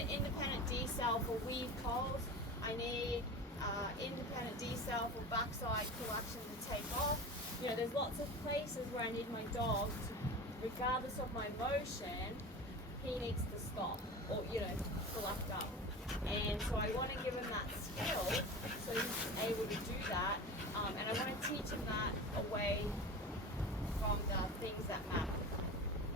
an independent decel for weave poles. I need independent decel for backside collection to take off. You know, there's lots of places where I need my dog to, regardless of my motion, he needs to stop or, you know, collect up. And so I want to give him that skill so he's able to do that. And I want to teach him that away from the things that matter.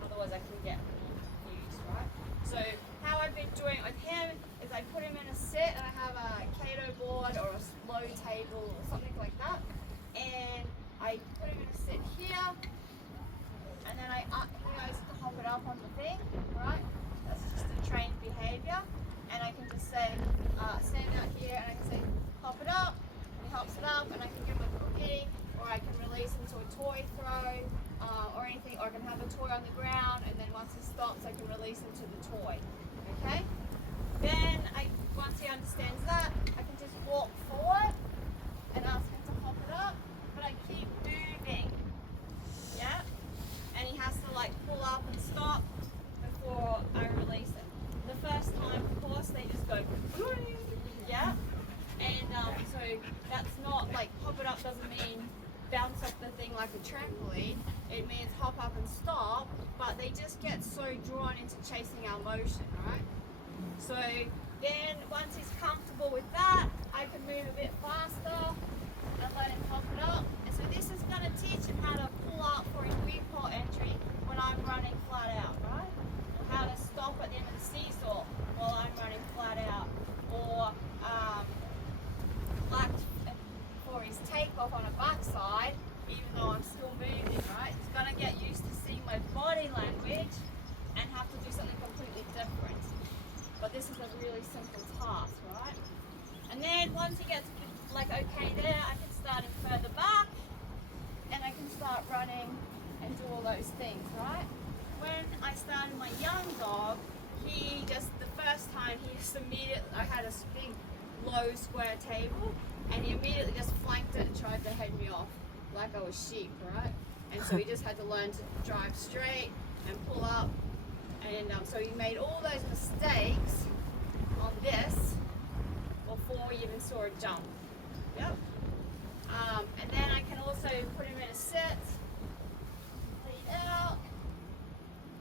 Otherwise I can get confused, right? So how I've been doing it with him is I put him in a sit and I have a Kato board or a slow table or something like that. And I put him in a sit here, and then he knows to hop it up on the thing, right? That's just a trained behavior. And I can just say, stand out here, and I can say, hop it up. He hops it up, and I can give him a cookie, or I can release him to a toy throw, or anything, or I can have a toy on the ground, and then once he stops, I can release him to the toy. Okay? Then, once he understands that, I can just walk forward and ask him to hop it up, but I keep moving. Yeah? And he has to like pull up and stop before I release him. The first time, of course, they just go, yeah? And so that's not like hop it up doesn't mean bounce off the thing like a trampoline. It means hop up and stop, but they just get so drawn into chasing our motion, right? So then once he's comfortable with that, I can move a bit faster and let him hop it up. And so this is going to teach him how to pull up for his weave pole entry when I'm running flat out, right? Or how to stop at the end of the seesaw while I'm running flat out. Or like for his takeoff on a backside, even though I'm still moving, right? He's going to get used to seeing my body language and have to do something completely different. But this is a really simple task, right? And then once he gets like okay there, I can start him further back and I can start running and do all those things, right? When I started my young dog, he just, the first time he just immediately, I had a big low square table and he immediately just flanked it and tried to head me off like I was sheep, right? And so he just had to learn to drive straight and pull up. And so he made all those mistakes on this before we even saw a jump. Yep. And then I can also put him in a sit, lead out,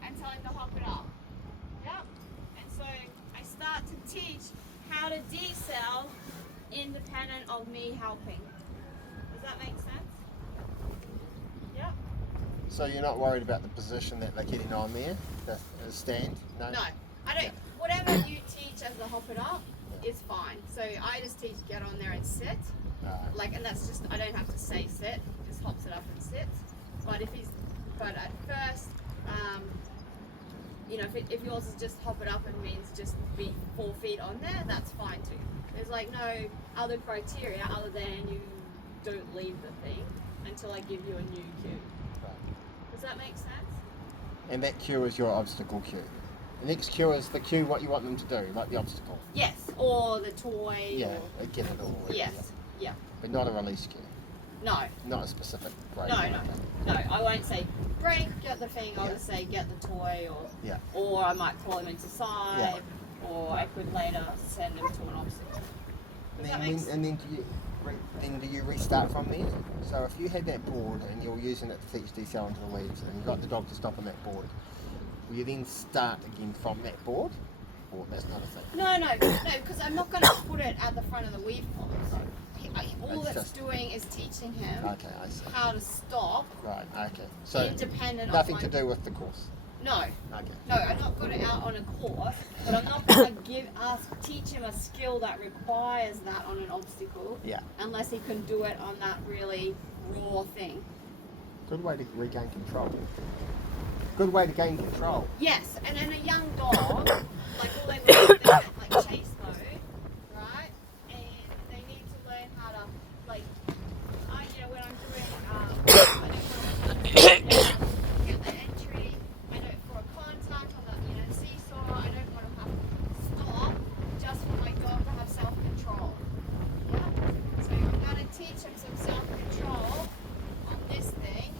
and tell him to hop it up. Yep. And so I start to teach how to decel independent of me helping. Does that make sense? Yep. So you're not worried about the position that they're getting on there, the stand? No, I don't. Whatever you teach as the hop it up is fine. So I just teach get on there and sit. Like, and that's just, I don't have to say sit, just hops it up and sits. But but at first, you know, if yours is just hop it up and means just be 4 feet on there, that's fine too. There's like no other criteria other than you don't leave the thing until I give you a new cue. Does that make sense? And that cue is your obstacle cue. The next cue is the cue what you want them to do, like the obstacle. Yes, or the toy. Yeah, or, get it all. Yes, yeah. But not a release cue. No. Not a specific break. No, I won't say break, get the thing. I'll just say get the toy, or I might call him into side, or I could later send him to an obstacle. And then do you restart from there? So if you had that board and you're using it to teach decel into the leaves and you got the dog to stop on that board, will you then start again from that board? Or that's not a thing? No, because I'm not going to put it at the front of the weave pole. So all it's doing is teaching him how to stop. Right, okay. So independent nothing of to do with the course? No. Okay. No, I'm not going to out on a course, but I'm not going to teach him a skill that requires that on an obstacle. Yeah. Unless he can do it on that really raw thing. Good way to regain control. Good way to gain control. Yes, and in a young dog, like all they do is like chase mode, right? And they need to learn how to, like, when I'm doing, get the entry, for a contact on the, seesaw, I don't want to have to stop just for my dog to have self-control. Yeah? So I'm going to teach him some self-control on this thing,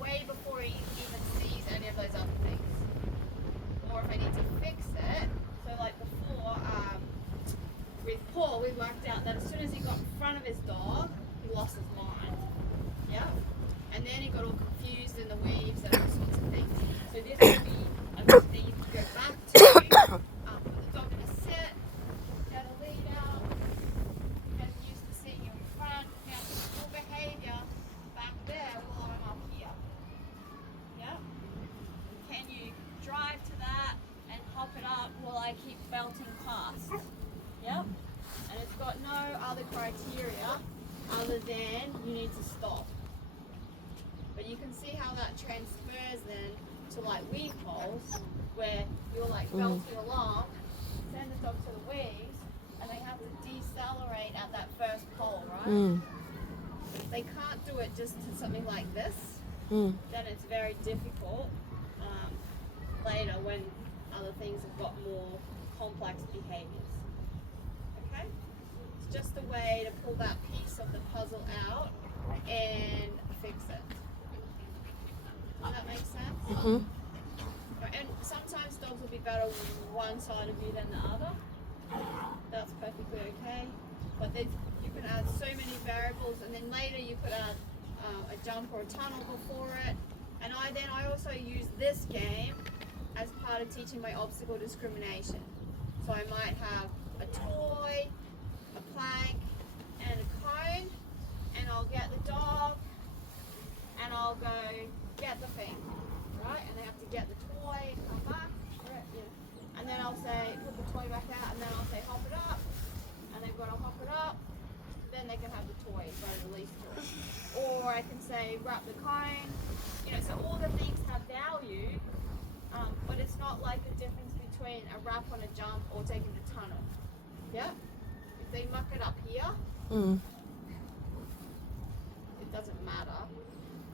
way before he even sees any of those other things. Or if I need to fix it, up while I keep belting past. Yep. And it's got no other criteria other than you need to stop. But you can see how that transfers then to like weave poles, where you're like belting along, send the dog to the weaves, and they have to decelerate at that first pole, right? They can't do it just to something like this. Then it's very difficult later when other things have got more complex behaviors. Okay? It's just a way to pull that piece of the puzzle out and fix it. Does that make sense? And sometimes dogs will be better with one side of you than the other. That's perfectly okay. But you can add so many variables, and then later you could add a jump or a tunnel before it. And I also use this game as part of teaching my obstacle discrimination. So I might have a toy, a plank, and a cone, and I'll get the dog, and I'll go get the thing, right? And they have to get the toy and come back, right? Yeah. And then I'll say, put the toy back out, and then I'll say, hop it up, and they've got to hop it up, then they can have the toy if I release to it. Or I can say, wrap the cone, so all the things have value, but it's not like the difference between a wrap on a jump or taking the tunnel. Yeah? If they muck it up here, it doesn't matter.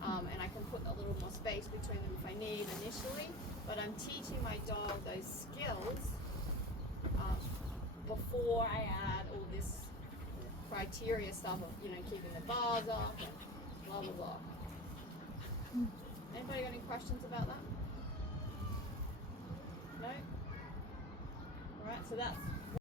And I can put a little more space between them if I need initially, but I'm teaching my dog those skills before I add all this criteria stuff of, keeping the bars up and blah, blah, blah. Anybody got any questions about that? No? Alright, so that's